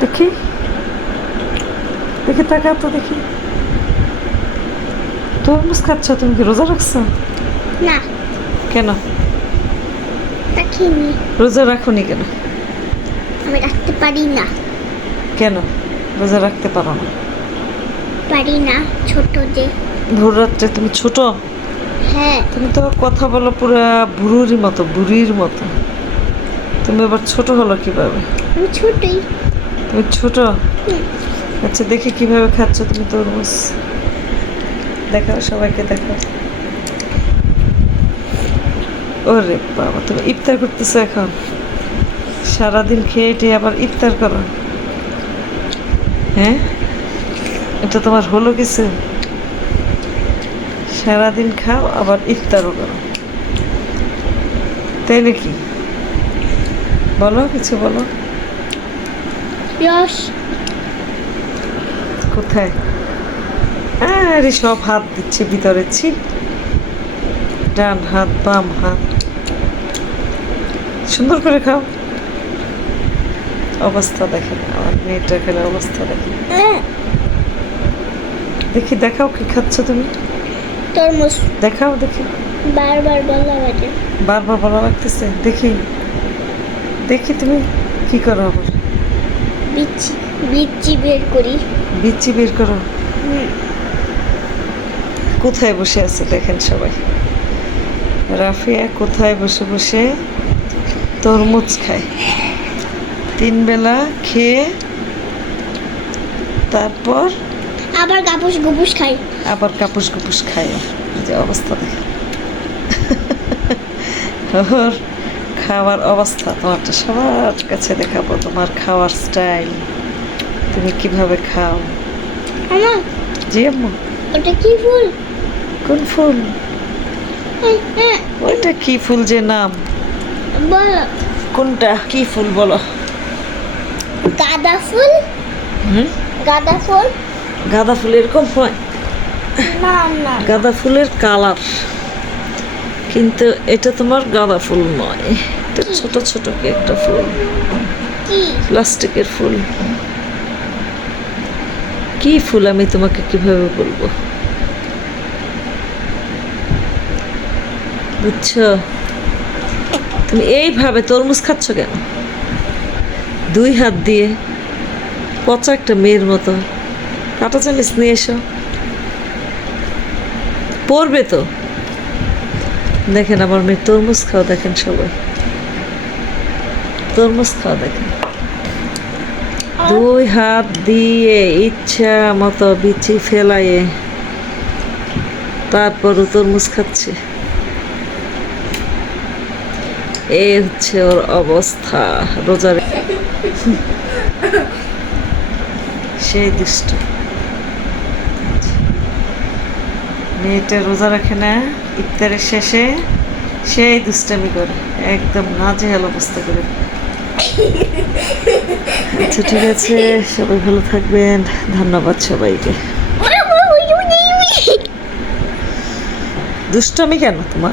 দেখি। দেখি টাকা তো দেখি। তরমুজ খাচ্ছ তুমি কি রোজা রাখছো? না। কেন? রাখিনি রোজা রাখুনি কেন? আমি রাখতে পারি না। কেন? রোজা রাখতে পারো না। পারি না ছোট যে। ভোর রাত্রে তুমি ছোট? হ্যাঁ। তুমি তো কথা বলো পুরা বুড়ুরই মতো বুড়ির মতো। তুমি আবার ছোট হলো কীভাবে? আমি ছোটই। তুমি ছোট? আচ্ছা দেখি কীভাবে খাচ্ছ তুমি তরমুজ। দেখাও সবাইকে দেখাও। ওরে বাবা তুমি ইফতার করতেছো এখন? সারাদিন খেয়ে টেয়ে আবার ইফতার করো? হ্যাঁ? এটা তোমার হলো কিছু? সারাদিন খাও আবার ইফতারও করো। তাই নাকি? বলো কিছু বলো। রস কোথায়? হ্যাঁ আরে সব হাত দিচ্ছে ভিতরে ছি। ডান হাত বাম হাত। সুন্দর করে খাও। অবস্থা দেখেন আমার মেয়েটা খেলে অবস্থা দেখেন আহ, দেখি দেখাও কি খাচ্ছ তুমি। তরমুজ। দেখাও দেখি। বারবার বলা বাজে বারবার ভালো লাগতেছে দেখি। দেখি তুমি কি করো? আবার বিচি বিচি বের করি। বিচ্ছি বের করো। কোথায় বসে আছে দেখেন সবাই? রাফিয়া কোথায় বসে বসে তরমুজ খায়? তিন বেলা খেয়ে তারপর আবার কাপুস গুপুস খাই। আবার কাপুস গুপুস খায়। যে অবস্থা দেখে ওর খাওয়ার অবস্থা তোমারটা সবার কাছে দেখাবো তোমার খাওয়ার স্টাইল। তুমি কীভাবে খাও? জি আম্মু। ওটা কি ফুল? কোন ফুল? হ্যাঁ, হ্যাঁ। ওইটা কি ফুল যে নাম? বলো। কোনটা? কি ফুল বলো? গাঁদা ফুল? হুম? গাঁদা ফুল? গাঁদা ফুল এরকম হয়? না না। গাঁদা ফুলের কালার। কিন্তু এটা তোমার গাঁদা ফুল নয়। এটা ছোট ছোট কি একটা ফুল? কি? প্লাস্টিকের ফুল। কি ফুল আমি তোমাকে কীভাবে বলব? বুঝছ? তুমি এইভাবে তরমুজ খাচ্ছ কেন? দুই হাত দিয়ে পচা একটা মেয়ের মতো কাটা চামিচ নিয়ে এসো। পড়বে তো? দেখেন আমার মেয়ে তরমুজ খাও দেখেন সবাই। তরমুজ খাওয়া দেখেন দুই হাত দিয়ে ইচ্ছা মতো বিচি ফেলায়ে তারপরও তরমুজ খাচ্ছে। এই হচ্ছে ওর অবস্থা রোজার সেই দুষ্ট। মেয়েটা রোজা রাখে না, ইফতারের শেষে সেই দুষ্টামি করে, একদম নাজেহাল অবস্থা করে। আচ্ছা ঠিক আছে সবাই ভালো থাকবেন। ধন্যবাদ সবাইকে। দুষ্টামি কেন তোমার?